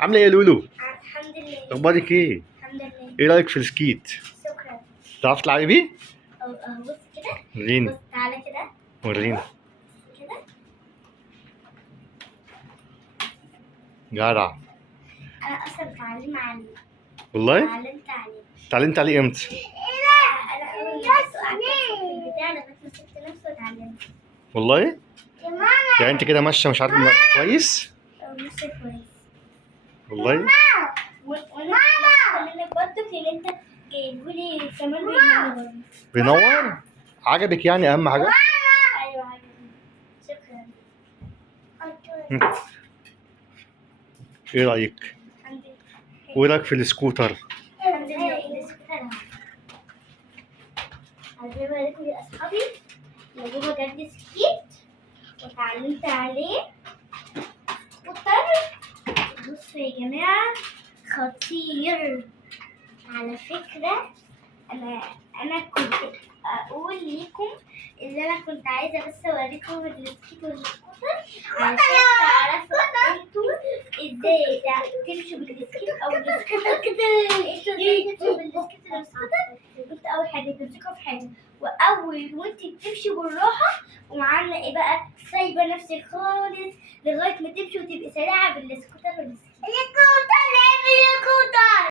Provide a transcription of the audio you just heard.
عاملة ايه يا لولو؟ الحمد لله. اخبارك ايه؟ الحمد لله. ايه رأيك في السكيت؟ شكرا. تعرف تلعبي بيه؟ اهو بص كده. وريني بص تعالى كده. وريني. كده. جدع. انا اصلا اتعلمت عليه. والله؟ اتعلمت عليه. اتعلمت عليه امتى؟ انا اول ما جبته قعدت في البتاع لغايه ما سبت نفسي واتعلمت. والله؟ يا ماما. يعني انت كده ماشية مش عارف كويس؟ مش كويس. والله؟ وانا منك برضه في اللي انت جايبهولي كمان بينور. بينور؟ عجبك يعني اهم حاجة؟ ايوه عجبني. شكرا. ايه رأيك؟ الحمد لله. وايه رأيك في السكوتر؟ الحمد لله. السكوتر هجيبها لكم يا اصحابي. بابا جاب سكيت واتعلمت عليه سكوتر. بصوا يا جماعه خطير. على فكره انا كنت اقول لكم ان انا كنت عايزه بس اوريكم السكيت والسكوتر عشان تعرفوا انتوا ازاي تمشوا بالسكيت او السكوتر كده. انتوا ازاي تمشوا بالسكيت والسكوتر. انت اول حاجه تمسكوا في حاجه وانت بتمشي بالراحه ومعانا ايه بقى سايبه نفسك خالص لغايه ما تمشي وتبقي سريعه بالسكوتر والسكيت.